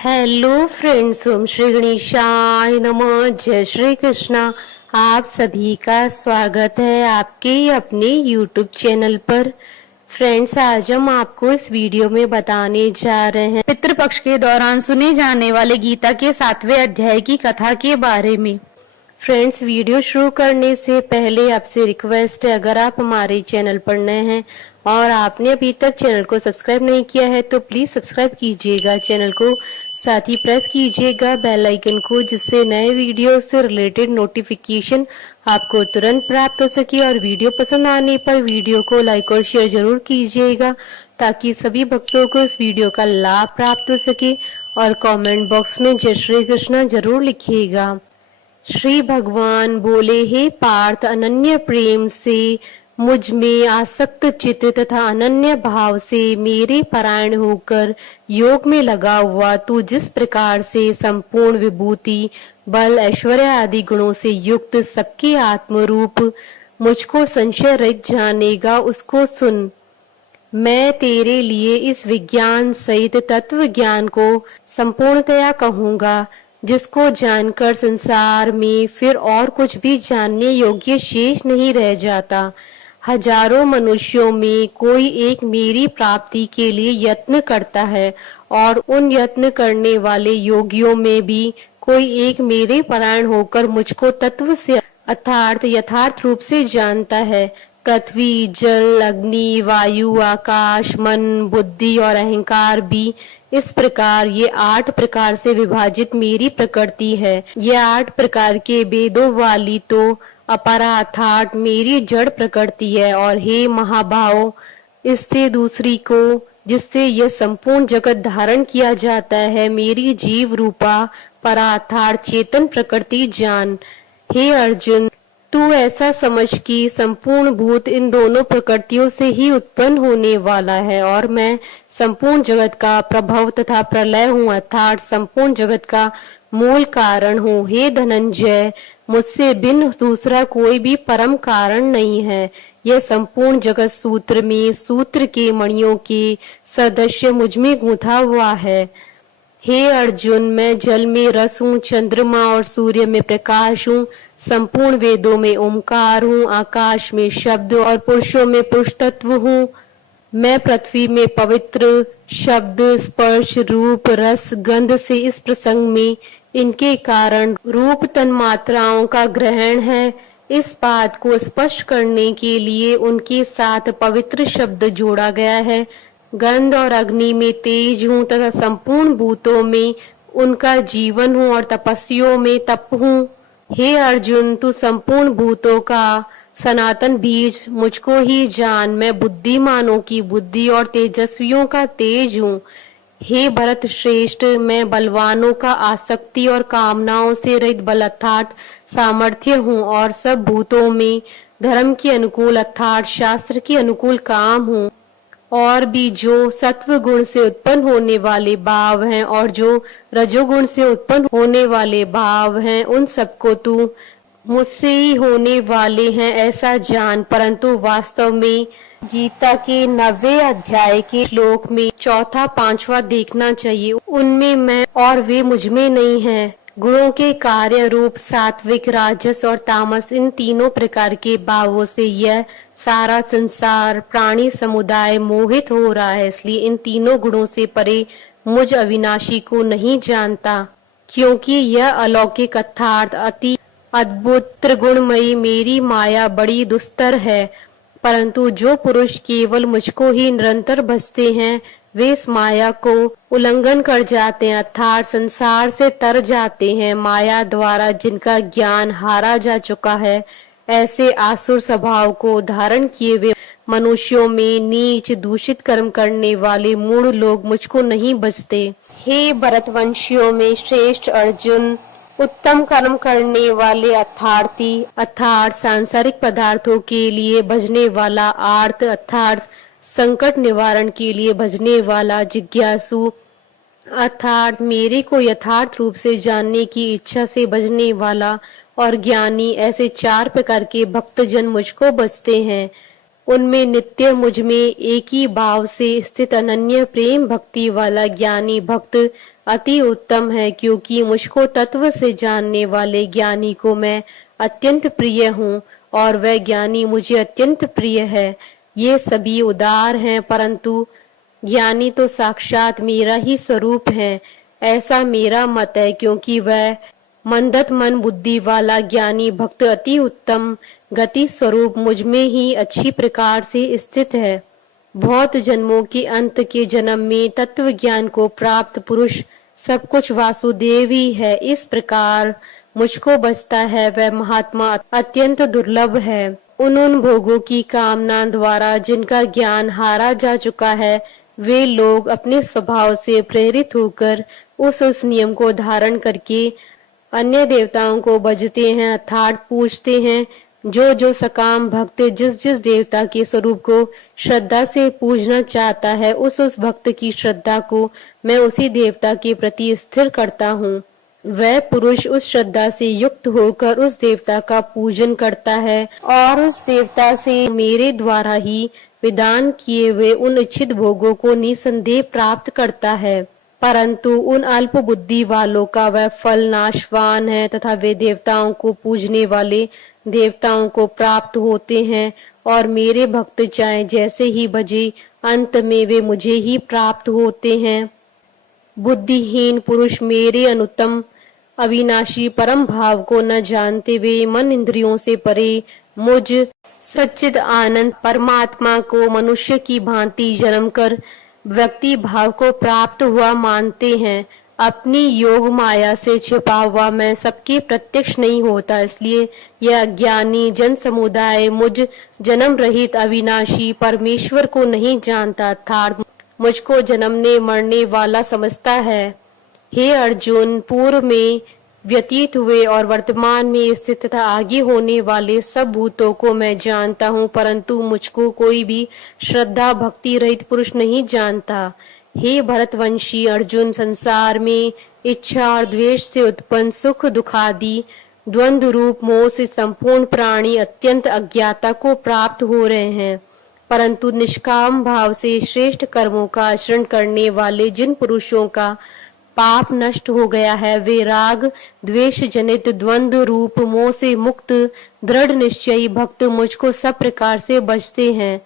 Hello friends, ओम श्री गणेशाय नमः। जय श्री कृष्णा। आप सभी का स्वागत है आपके अपने यूट्यूब चैनल पर। फ्रेंड्स, आज हम आपको इस वीडियो में बताने जा रहे हैं पितृपक्ष के दौरान सुने जाने वाले गीता के 7वें अध्याय की कथा के बारे में। फ्रेंड्स, वीडियो शुरू करने से पहले आपसे रिक्वेस्ट है, अगर आप हमारे चैनल पर नए हैं और आपने अभी तक चैनल को सब्सक्राइब नहीं किया है तो प्लीज सब्सक्राइब कीजिएगा चैनल को, साथ ही प्रेस कीजिएगा बेल आइकन को, जिससे नए वीडियो से रिलेटेड नोटिफिकेशन आपको तुरंत प्राप्त हो सके। और वीडियो पसंद आने पर वीडियो को लाइक और शेयर जरूर कीजिएगा ताकि सभी भक्तों को इस वीडियो का लाभ प्राप्त हो सके। और कमेंट बॉक्स में जय श्री कृष्णा जरूर लिखिएगा। श्री भगवान बोले, हे पार्थ, अनन्य प्रेम से मुझ में आसक्त चित्त तथा अनन्य भाव से मेरे परायण होकर योग में लगा हुआ तू जिस प्रकार से संपूर्ण विभूति, बल, ऐश्वर्य आदि गुणों से युक्त सबके आत्मरूप मुझको संशय रहित जानेगा, उसको सुन। मैं तेरे लिए इस विज्ञान सहित तत्व ज्ञान को संपूर्णतया कहूंगा, जिसको जानकर संसार में फिर और कुछ भी जानने योग्य शेष नहीं रह जाता। हजारों मनुष्यों में कोई एक मेरी प्राप्ति के लिए यत्न करता है और उन यत्न करने वाले योगियों में भी कोई एक मेरे परायण होकर मुझको तत्व से अर्थात यथार्थ रूप से जानता है। पृथ्वी, जल, अग्नि, वायु, आकाश, मन, बुद्धि और अहंकार भी इस प्रकार ये 8 प्रकार से विभाजित मेरी प्रकृति है। ये 8 प्रकार के भेदों वाली तो अपरा अर्थात मेरी जड़ प्रकृति है। और हे महाभाव, इससे दूसरी को जिससे यह संपूर्ण जगत धारण किया जाता है, मेरी जीव रूपा परा अर्थात चेतन प्रकृति जान। हे अर्जुन, तू ऐसा समझ कि संपूर्ण भूत इन दोनों प्रकृतियों से ही उत्पन्न होने वाला है और मैं संपूर्ण जगत का प्रभव तथा प्रलय हूँ, अर्थात संपूर्ण जगत का मूल कारण हूँ। हे धनंजय, मुझसे भिन्न दूसरा कोई भी परम कारण नहीं है। यह संपूर्ण जगत सूत्र में सूत्र के मणियों के सदस्य मुझ में गूंथा हुआ है। हे अर्जुन, मैं जल में रस हूँ, चंद्रमा और सूर्य में प्रकाश हूँ, संपूर्ण वेदों में ओमकार हूँ, आकाश में शब्द और पुरुषों में पुरुष तत्व हूँ। मैं पृथ्वी में पवित्र शब्द, स्पर्श, रूप, रस, गंध से इस प्रसंग में इनके कारण रूप तन्मात्राओं का ग्रहण है। इस बात को स्पष्ट करने के लिए उनके साथ पवित्र शब्द जोड़ा गया है। गंध और अग्नि में तेज हूँ तथा संपूर्ण भूतों में उनका जीवन हूँ और तपस्वियों में तप हूँ। हे अर्जुन, तू संपूर्ण भूतों का सनातन बीज मुझको ही जान। मैं बुद्धिमानों की बुद्धि और तेजस्वियों का तेज हूँ। हे भरत श्रेष्ठ, मैं बलवानों का आसक्ति और कामनाओं से रहित बल अर्थात सामर्थ्य हूँ और सब भूतों में धर्म के अनुकूल अर्थात शास्त्र के अनुकूल काम हूँ। और भी जो सत्व गुण से उत्पन्न होने वाले भाव हैं और जो रजोगुण से उत्पन्न होने वाले भाव हैं, उन सबको तू मुझसे ही होने वाले हैं ऐसा जान। परंतु वास्तव में गीता के 9वें अध्याय के श्लोक में चौथा पांचवा देखना चाहिए। उनमें मैं और वे मुझ में नहीं है। गुणों के कार्य रूप सात्विक, राजस और तामस, इन तीनों प्रकार के भावों से यह सारा संसार प्राणी समुदाय मोहित हो रहा है। इसलिए इन तीनों गुणों से परे मुझ अविनाशी को नहीं जानता, क्योंकि यह अलौकिक अर्थात अति अद्भुत त्रिगुणमयी मेरी माया बड़ी दुस्तर है। परंतु जो पुरुष केवल मुझको ही निरंतर भजते हैं, वे इस माया को उल्लंघन कर जाते हैं अर्थात संसार से तर जाते हैं। माया द्वारा जिनका ज्ञान हारा जा चुका है, ऐसे आसुर स्वभाव को धारण किए हुए मनुष्यों में नीच दूषित कर्म करने वाले मूढ़ लोग मुझको नहीं बचते। हे भरतवंशियों में श्रेष्ठ अर्जुन, उत्तम कर्म करने वाले अर्थार्थी अर्थात सांसारिक पदार्थों के लिए भजने वाला, आर्त अर्थात संकट निवारण के लिए भजने वाला, जिज्ञासु अर्थात मेरे को यथार्थ रूप से जानने की इच्छा से भजने वाला और ज्ञानी, ऐसे 4 प्रकार के भक्तजन मुझको बसते हैं। उनमें नित्य मुझ में एक ही भाव से स्थित अनन्य प्रेम भक्ति वाला ज्ञानी भक्त अति उत्तम है, क्योंकि मुझको तत्व से जानने वाले ज्ञानी को मैं अत्यंत प्रिय हूँ और वह ज्ञानी मुझे अत्यंत प्रिय है। ये सभी उदार हैं, परंतु ज्ञानी तो साक्षात मेरा ही स्वरूप है, ऐसा मेरा मत है, क्योंकि वह मंदत मन बुद्धि वाला ज्ञानी भक्त अति उत्तम गति स्वरूप मुझ में ही अच्छी प्रकार से स्थित है। बहुत जन्मों के अंत के जन्म में तत्व ज्ञान को प्राप्त पुरुष सब कुछ वासुदेव ही है। इस प्रकार मुझको बचता है वह महात्मा अत्यंत दुर्लभ है। उन भोगों की कामना द्वारा जिनका ज्ञान हारा जा चुका है, वे लोग अपने स्वभाव से प्रेरित होकर उस नियम को धारण करके अन्य देवताओं को भजते हैं, अर्थात पूजते हैं। जो सकाम भक्त जिस देवता के स्वरूप को श्रद्धा से पूजना चाहता है, उस भक्त की श्रद्धा को मैं उसी देवता के प्रति स्थिर करता हूँ। वह पुरुष उस श्रद्धा से युक्त होकर उस देवता का पूजन करता है और उस देवता से मेरे द्वारा ही विधान किए हुए उन इच्छित भोगों को निसंदेह प्राप्त करता है। परंतु उन अल्प बुद्धि वालों का वह फल नाशवान है तथा वे देवताओं को पूजने वाले देवताओं को प्राप्त होते हैं और मेरे भक्त चाहे जैसे ही भजे, अंत में वे मुझे ही प्राप्त होते हैं। बुद्धिहीन पुरुष मेरे अनुत्तम अविनाशी परम भाव को न जानते हुए मन इंद्रियों से परे मुझ सच्चिद आनंद परमात्मा को मनुष्य की भांति जन्म कर व्यक्ति भाव को प्राप्त हुआ मानते हैं। अपनी योग माया से छिपा हुआ मैं सबके प्रत्यक्ष नहीं होता, इसलिए यह अज्ञानी जन समुदाय मुझ जन्म रहित अविनाशी परमेश्वर को नहीं जानता, अर्थात मुझको जन्मने मरने वाला समझता है। हे अर्जुन, पूर्व में व्यतीत हुए और वर्तमान में स्थित तथा आगे होने वाले सब भूतों को मैं जानता हूँ, परंतु मुझको कोई भी श्रद्धा भक्ति रहित पुरुष नहीं जानता। हे भरतवंशी अर्जुन, संसार में इच्छा और द्वेष से उत्पन्न सुख दुखादि द्वंद्व रूप मोह से संपूर्ण प्राणी अत्यंत अज्ञाता को प्राप्त हो रहे हैं, परंतु निष्काम भाव से श्रेष्ठ कर्मों का आचरण करने वाले जिन पुरुषों का पाप नष्ट हो गया है, वे राग द्वेष जनित द्वंद्व रूप मोह से मुक्त दृढ़ निश्चयी भक्त मुझको सब प्रकार से बचते हैं।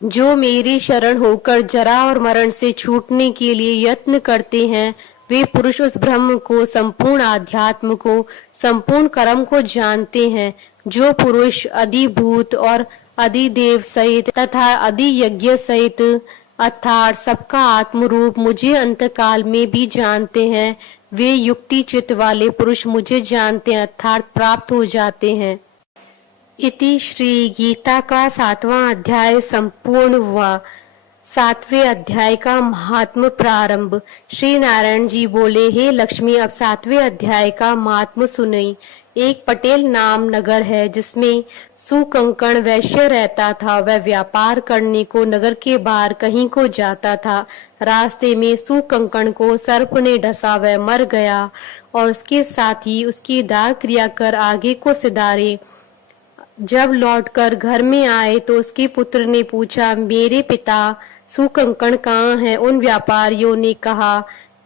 जो मेरी शरण होकर जरा और मरण से छूटने के लिए यत्न करते हैं, वे पुरुष उस ब्रह्म को, संपूर्ण आध्यात्म को, संपूर्ण कर्म को जानते हैं। जो पुरुष अधिभूत और अधिदेव सहित तथा अधि यज्ञ सहित अर्थात सबका आत्म रूप मुझे अंतकाल में भी जानते हैं, वे युक्ति चित्त वाले पुरुष मुझे जानते हैं, अर्थात प्राप्त हो जाते हैं। इति श्री गीता का 7वां अध्याय संपूर्ण हुआ। 7वें अध्याय का महात्म प्रारंभ। श्री नारायण जी बोले, हे लक्ष्मी, अब 7वें अध्याय का महात्म सुनई। एक पटेल नाम नगर है जिसमें सुकंकण वैश्य रहता था। वह व्यापार करने को नगर के बाहर कहीं को जाता था। रास्ते में सुकंकण को सर्प ने डसा, वह मर गया और उसके साथ ही उसकी दाह क्रिया कर आगे को सिधारे। जब लौटकर घर में आए तो उसके पुत्र ने पूछा, मेरे पिता सुकंकण कहाँ है? उन व्यापारियों ने कहा,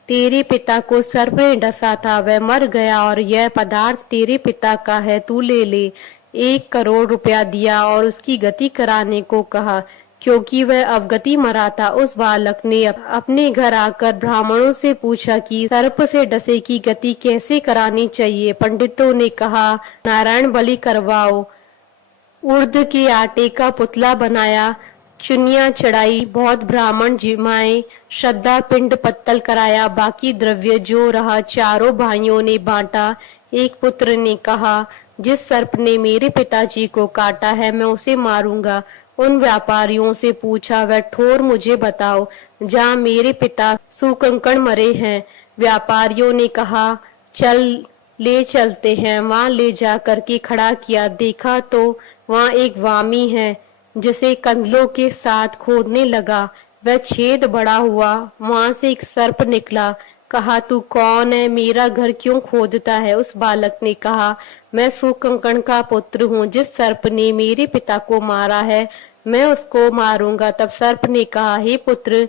तेरे पिता को सर्प ने डसा था, वह मर गया और यह पदार्थ तेरे पिता का है, तू ले ले। 1 करोड़ रुपया दिया और उसकी गति कराने को कहा। क्योंकि वह अवगति मरा था, उस बालक ने अपने घर आकर ब्राह्मणों से पूछा कि सर्प से डसे की गति कैसे करानी चाहिए। पंडितों ने कहा, नारायण बलि करवाओ। उड़द के आटे का पुतला बनाया, चुनिया चढ़ाई, बहुत ब्राह्मण जिमाए, श्रद्धा पिंड पत्तल कराया, बाकी द्रव्य जो रहा चारों भाइयों ने बांटा। एक पुत्र ने कहा, जिस सर्प ने मेरे पिताजी को काटा है मैं उसे मारूंगा। उन व्यापारियों से पूछा, वह ठोर मुझे बताओ जहाँ मेरे पिता सुकंकण मरे हैं। व्यापारियों ने कहा, चल ले चलते हैं। वहाँ ले जा करके खड़ा किया, देखा तो वहाँ एक वामी है जिसे कंदलों के साथ खोदने लगा। वह छेद बड़ा हुआ, वहाँ से एक सर्प निकला। कहा, तू कौन है? मेरा घर क्यों खोदता है? उस बालक ने कहा, मैं सुकंकण का पुत्र हूँ। जिस सर्प ने मेरे पिता को मारा है मैं उसको मारूंगा। तब सर्प ने कहा, हे पुत्र,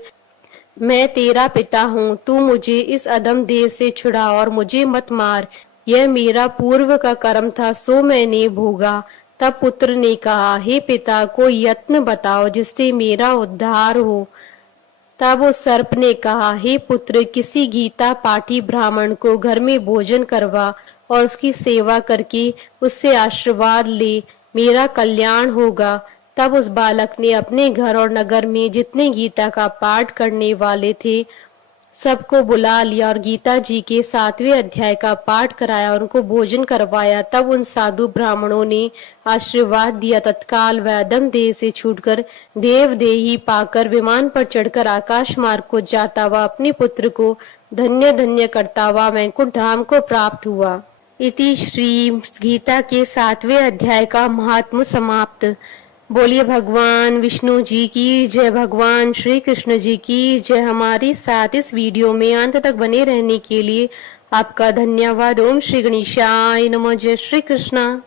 मैं तेरा पिता हूँ, तू मुझे इस अधम देह से छुड़ा और मुझे मत मार। यह मेरा पूर्व का कर्म था, सो मैंने भोगा। तब पुत्र ने कहा, हे पिता, कोई यत्न बताओ जिससे मेरा उद्धार हो। तब उस सर्प ने कहा, हे पुत्र, किसी गीता पाठी ब्राह्मण को घर में भोजन करवा और उसकी सेवा करके उससे आशीर्वाद ले, मेरा कल्याण होगा। तब उस बालक ने अपने घर और नगर में जितने गीता का पाठ करने वाले थे सबको बुला लिया और गीता जी के 7वें अध्याय का पाठ कराया और उनको भोजन करवाया। तब उन साधु ब्राह्मणों ने आशीर्वाद दिया। तत्काल वह अधम देह से छूटकर देव देही पाकर विमान पर चढ़कर आकाश मार्ग को जाता हुआ अपने पुत्र को धन्य धन्य करता हुआ वैकुंठ धाम को प्राप्त हुआ। इति श्री गीता के 7वें अध्याय का महात्म समाप्त। बोलिए भगवान विष्णु जी की जय, भगवान श्री कृष्ण जी की जय। हमारे साथ इस वीडियो में अंत तक बने रहने के लिए आपका धन्यवाद। ओम श्री गणेशाय नमः। जय श्री कृष्णा।